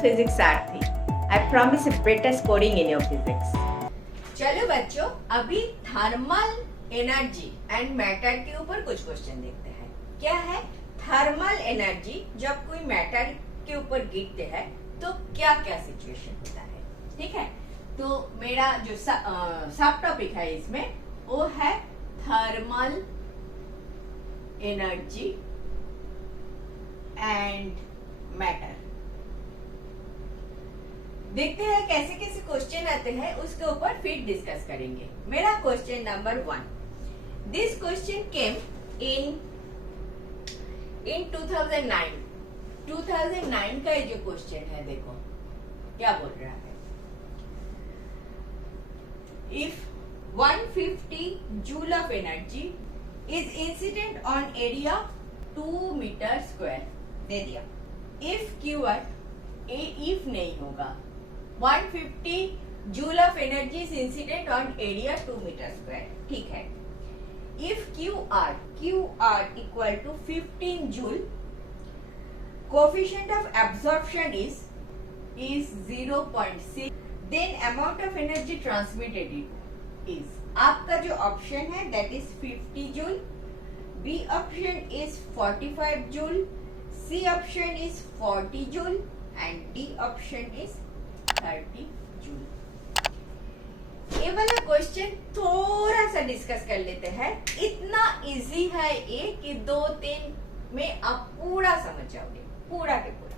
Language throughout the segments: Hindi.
physics Aarthi. I promise a better scoring in your physics. चलो बच्चों, अभी थर्मल एनर्जी एंड मैटर के ऊपर कुछ क्वेश्चन देखते हैं। क्या है थर्मल एनर्जी? जब कोई मैटर के ऊपर गिरते हैं तो क्या क्या सिचुएशन होता है, ठीक है। तो मेरा जो सब टॉपिक है इसमें वो है थर्मल एनर्जी एंड मैटर। देखते हैं कैसे कैसे क्वेश्चन आते हैं, उसके ऊपर फिर डिस्कस करेंगे। मेरा question number 1, this question came in 2009। 2009 का ये जो क्वेश्चन है, देखो क्या बोल रहा है। If 150 joule of energy is incident on area 2 metre square दे दिया। इफ कीवर्ड इफ नहीं होगा। 150 joule of energy is incident on area 2 metre square, ठीक है। If QR equal to 15 joule, coefficient of absorption is 0.6, then amount of energy transmitted is, आपका जो ऑप्शन है that is 50 joule, B option is 45 joule, C option is 40 joule and D option is 30 joule. ये वाला क्वेश्चन थोड़ा सा डिस्कस कर लेते हैं। इतना इजी है ये कि 2-3 में आप पूरा समझ जाओगे, पूरा के पूरा।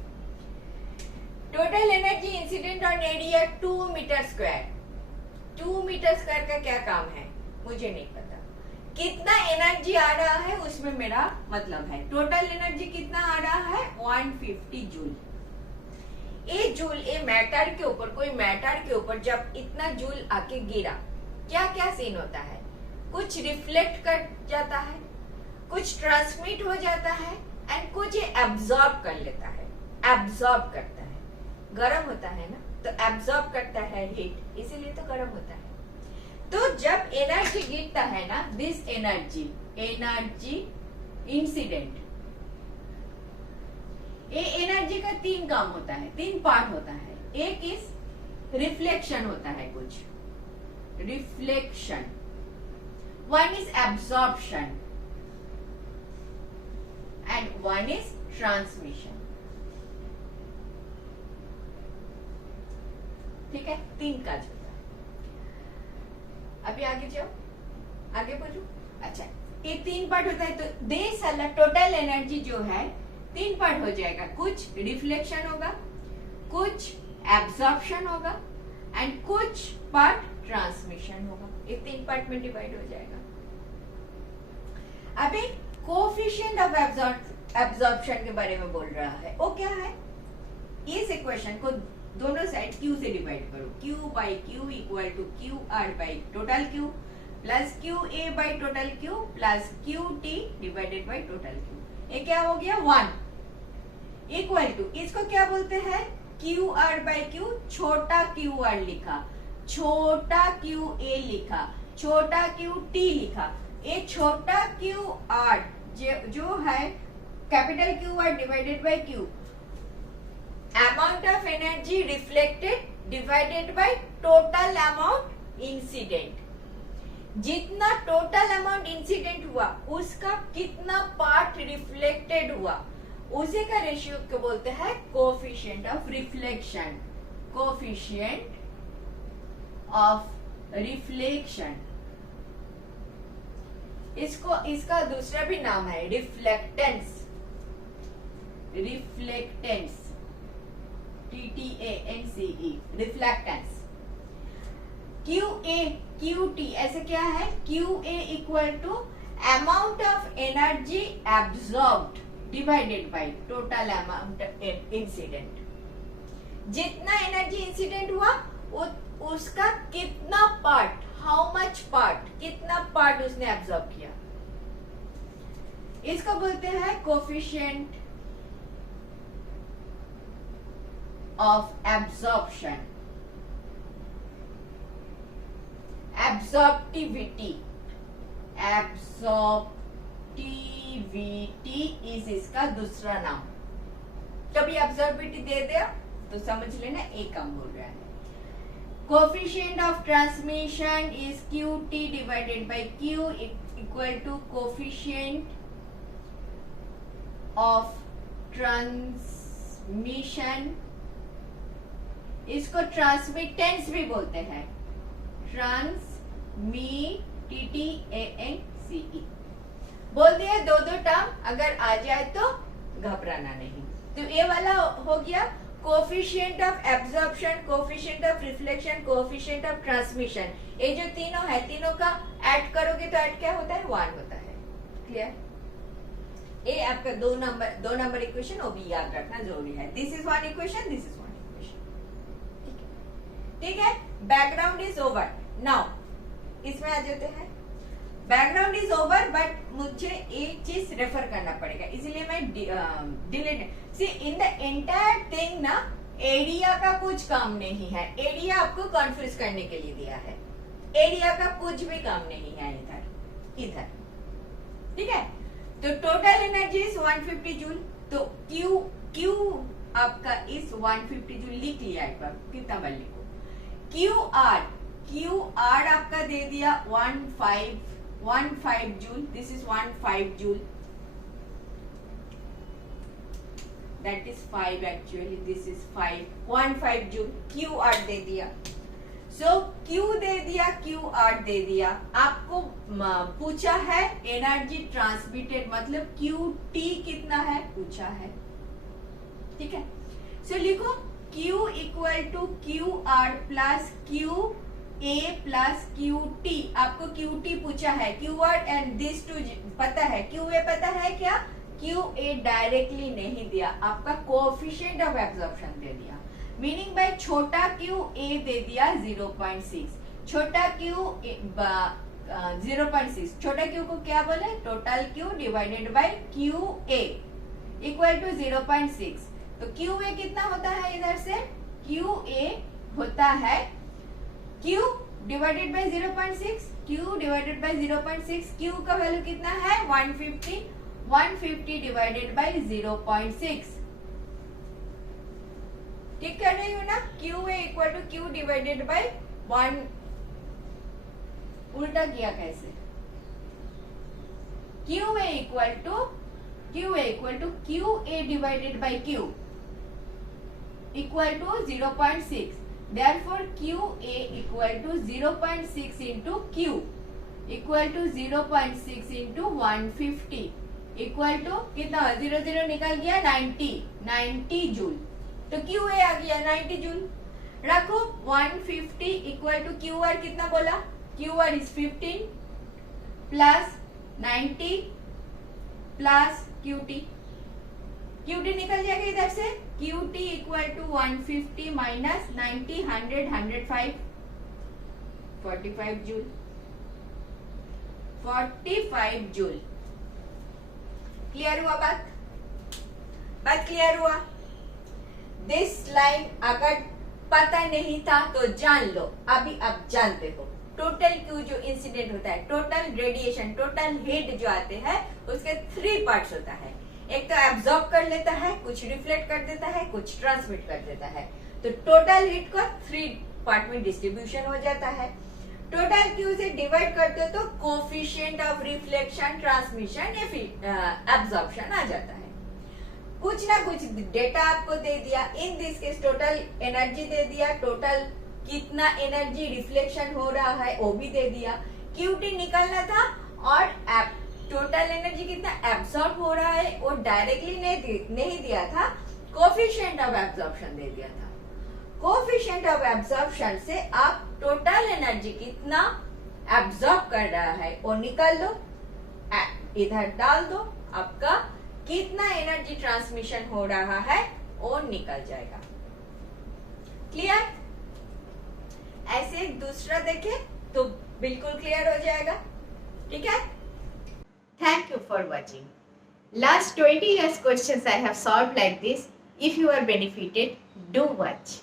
Total energy incident on area 2 metre square. 2 metre square का क्या काम है मुझे नहीं पता। कितना एनर्जी आ रहा है उसमें मेरा मतलब है। टोटल एनर्जी कितना आ रहा है 150 जूल। ये जूल ये मैटर के ऊपर, कोई मैटर के ऊपर जब इतना जूल आके गिरा, क्या क्या सीन होता है। कुछ रिफ्लेक्ट कर जाता है, कुछ ट्रांसमिट हो जाता है एंड कुछ ये एब्जॉर्ब कर लेता है। एब्जॉर्ब करता है, गर्म होता है ना, तो एब्जॉर्ब करता है हीट, इसीलिए तो गर्म होता है। तो जब एनर्जी गिरता है ना, दिस एनर्जी इंसिडेंट, ये एनर्जी का 3 काम होता है, 3 पार्ट होता है। एक इज रिफ्लेक्शन होता है, कुछ reflection, one is absorption and one is transmission, ठीक है। 3 काज होता है। अभी आगे जाओ, आगे बोलूं। अच्छा, ये 3 पार्ट होता है। तो दे साला टोटल एनर्जी जो है 3 पार्ट हो जाएगा। कुछ रिफ्लेक्शन होगा, कुछ एब्जॉर्प्शन होगा एंड कुछ पार्ट ट्रांसमिशन होगा। ये 3 पार्ट में डिवाइड हो जाएगा। अभी कोफिशिएंट ऑफ एब्जॉर्प्शन के बारे में बोल रहा है। वो क्या है, इस इक्वेशन को दोनों साइड Q से डिवाइड करो। Q by Q equal to QR by total Q plus QA by total Q plus QT divided by total Q। ये क्या हो गया 1 इक्वल टू, इसको क्या बोलते हैं QR बाई Q, छोटा QR लिखा, छोटा QA लिखा, छोटा QT लिखा। ये छोटा QR जो है capital QR divided by Q, amount of energy reflected divided by total amount incident. जितना टोटल अमाउंट इंसिडेंट हुआ उसका कितना पार्ट रिफ्लेक्टेड हुआ, उसी का रेशियो को बोलते हैं coefficient of reflection. Coefficient of reflection, इसका दूसरा भी नाम है reflectance. Reflectance, TTANCE, reflectance. QA QT ऐसे क्या है, QA equal to amount of energy absorbed divided by total amount incident. जितना एनर्जी इंसिडेंट हुआ उसका कितना पार्ट, हाउ मच पार्ट, कितना पार्ट उसने एब्जॉर्ब किया, इसको बोलते हैं coefficient of absorption. Absorptivity, absorptivity is इसका दूसरा नाम। कभी एब्जॉर्बिविटी दे दिया तो समझ लेना ए कम बोल रहा है। Coefficient of transmission is QT divided by Q equal to coefficient of transmission, इसको ट्रांसमिटेंस भी बोलते हैं, TTANCE। बोल दिया दो टर्म, अगर आ जाए तो घबराना नहीं। तो ये वाला हो गया coefficient of absorption, coefficient of reflection, coefficient of transmission. ये जो तीनों है, तीनों का ऐड करोगे तो ऐड क्या होता है, 1 होता है। क्लियर? ये आपका दो नंबर इक्वेशन, वो भी याद रखना जरूरी है। This is one equation, this is one equation. ठीक है, बैकग्राउंड इज ओवर। नाउ इसमें आ जाते हैं। बैकग्राउंड इज ओवर, बट मुझे एक चीज रेफर करना पड़ेगा, इसलिए मैं delete. See in the entire thing ना, एरिया का कुछ काम नहीं है। एरिया आपको कंफ्यूज करने के लिए दिया है, एरिया का कुछ भी काम नहीं है इधर। ठीक है, तो टोटल एनर्जी इज 150 जूल। तो Q आपका इस 150 जूल लिख लिया एक बार, कितना बार लिखो। Q R आपका दे दिया 15 joule, this is 15 joule, that is 5 actually, this is 15 joule. QR दे दिया, सो Q दे दिया, QR दे दिया। आपको पूछा है एनर्जी ट्रांसमिटेड, मतलब QT कितना है पूछा है। ठीक है, सो लिखो Q equal to QR plus QA plus QT। आपको QT पूछा है, QR एंड दिस टू पता है, QA पता है क्या? QA डायरेक्टली नहीं दिया, आपका कोएफिशिएंट ऑफ एब्जॉर्प्शन दे दिया। मीनिंग बाय छोटा Q A दे दिया 0.6, छोटा Q 0.6, छोटा Q को क्या बोले, total Q divided by QA equal to 0.6। तो QA कितना होता है इधर से, QA होता है Q divided bye 0.6, Q divided bye 0.6, Q का वैल्यू कितना है 150 डिवाइडेड बाय 0.6। ठीक कर रही हूँ ना, QA equal to Q divided by 1, उल्टा किया कैसे, QA equal to QA divided by Q equal to 0.6, therefore QA equal to 0.6 into Q equal to 0.6 into 150 equal to कितना, 0 निकल गया 90 जूल। तो QA आ गया 90 जूल। रखो 150 इक्वल टू QR कितना बोला, QR is 15 plus 90 plus QT निकल जाएगा इधर से, QT equal to 150 minus 90 100 105 45 joule, 45 joule. Clear हुआ बात क्लियर हुआ। दिस लाइन अगर पता नहीं था तो जान लो, अभी आप जानते हो। टोटल Q जो इंसिडेंट होता है, टोटल रेडिएशन, टोटल हीट जो आते हैं, उसके 3 पार्ट्स होता है। एक तो एब्जॉर्ब कर लेता है, कुछ रिफ्लेक्ट कर देता है, कुछ ट्रांसमिट कर देता है। तो टोटल हीट का 3 पार्ट में डिस्ट्रीब्यूशन हो जाता है। टोटल Q से डिवाइड करते हो तो कोफिशिएंट ऑफ रिफ्लेक्शन, ट्रांसमिशन या फिर एब्जॉर्प्शन आ जाता है। कुछ ना कुछ डेटा आपको दे दिया, in this case total energy दे दिया, टोटल कितना एनर्जी रिफ्लेक्शन हो रहा है वो भी दे दिया, QT निकलना था, और टोटल एनर्जी कितना एब्सॉर्ब हो रहा है वो डायरेक्टली नहीं दिया था, कोफिशिएंट ऑफ एब्जॉर्प्शन दे दिया था। कोफिशिएंट ऑफ एब्जॉर्प्शन से आप टोटल एनर्जी कितना एब्सॉर्ब कर रहा है वो निकाल दो, इधर डाल दो, आपका कितना एनर्जी ट्रांसमिशन हो रहा है वो निकल जाएगा। क्लियर? ऐसे दूसरा देखें तो बिल्कुल क्लियर हो जाएगा। ठीक है, thank you for watching. Last 20 years questions I have solved like this. If you are benefited, do watch.